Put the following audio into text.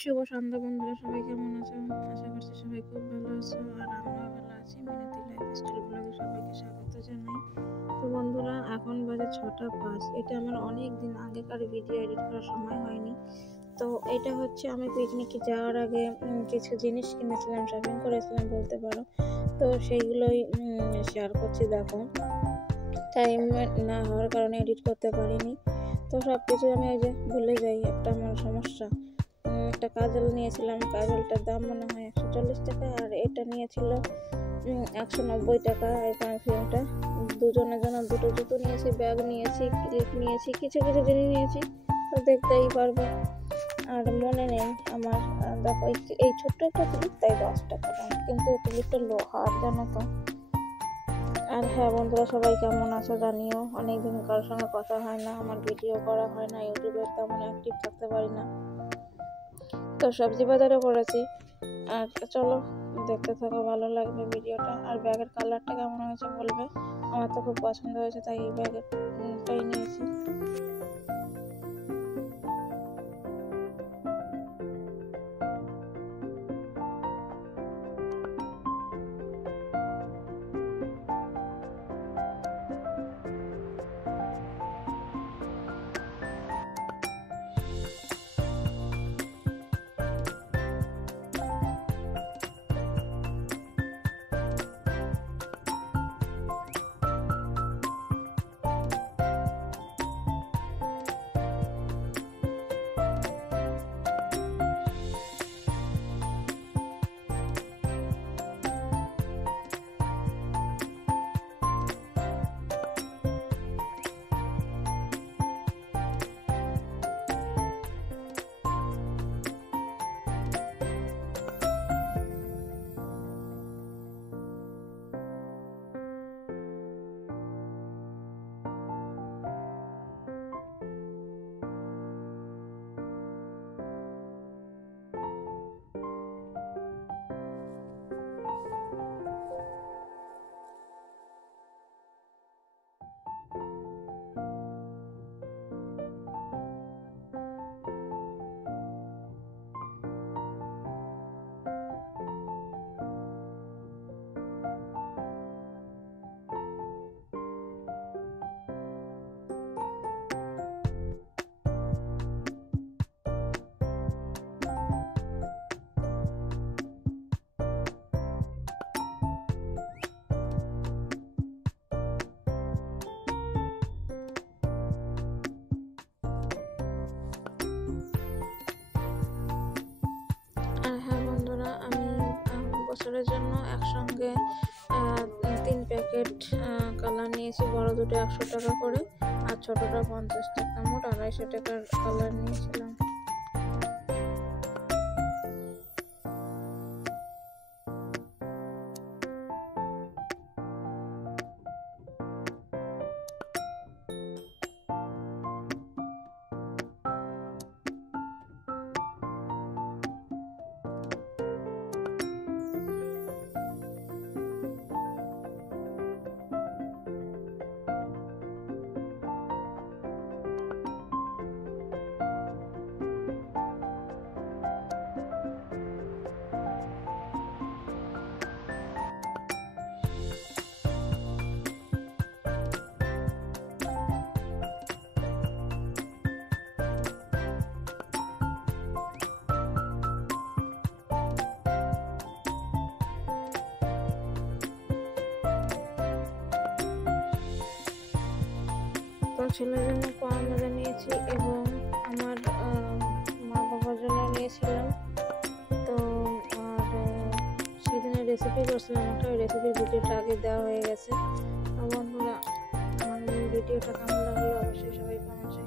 শুভ সন্ধ্যা বন্ধুরা, সবাই কেমন আছো? আশা করছি সবাই খুব ভালো আছো, আর আমরাও ভালো আছি। মিনতি লাইফস্টাইল ব্লগে সবাইকে স্বাগত জানাই। তো বন্ধুরা, এখন বাজে 6টা 5। এটা আমার অনেক দিন আগেকার ভিডিও, এডিট করার সময় হয়নি। তো এটা হচ্ছে আমি পিকনিকে যাওয়ার আগে কিছু জিনিস কিনেছিলাম, শপিং করেছিলাম বলতে পারো। তো সেইগুলোই শেয়ার করছি। দেখো, টাইম না হওয়ার কারণে এডিট করতে পারিনি। তো সব কিছু আমি ওই যে ভুলে যাই, একটা আমার সমস্যা। একটা কাজল নিয়েছিলাম, কাজলটার দাম মনে হয় 140 টাকা, আর এটা নিয়েছিল 190 টাকা। এই পারফিউমটা দুজনের জন্য দুটো জুতো নিয়েছি, ব্যাগ নিয়েছি, ক্লিপ নিয়েছি, কিছু কিছু জিনিস নিয়েছি। তো দেখতেই পারবে, আর মনে নেই আমার। দেখো, এই ছোট্ট একটা ক্লিপ, তাই 10 টাকা দাম, কিন্তু ক্লিপটা লোহার, জানো তো। আর হ্যাঁ বন্ধুরা, সবাই কেমন আছো জানিও। অনেকদিন কারোর সঙ্গে কথা হয় না, আমার ভিডিও করা হয় না, ইউটিউবে তেমন অ্যাক্টিভ থাকতে পারি না। তো সবজি বাজারে করেছি, আর চলো দেখতে থাকো, ভালো লাগবে ভিডিওটা। আর ব্যাগের কালারটা কেমন হয়েছে বলবে, আমার তো খুব পছন্দ হয়েছে, তাই এই ব্যাগেরটাই নিয়েছি। আর হ্যাঁ বন্ধুরা, আমি বছরের জন্য একসঙ্গে 3 প্যাকেট কালার নিয়েছি। বড় দুটো 100 টাকা করে, আর ছোটটা 50 টাকা, মোট 250 টাকার কালার নিয়েছিলাম। ছেলের জন্য পাওয়া মজা নিয়েছি, এবং আমার মা বাবার জন্য নিয়েছিলাম। তো আর সেদিনের রেসিপি করছিলাম একটা, ওই রেসিপির ভিডিওটা আগে দেওয়া হয়ে গেছে। বন্ধুরা, আমার ভিডিওটা কেমন লাগলো অবশ্যই সবাই কমেন্টে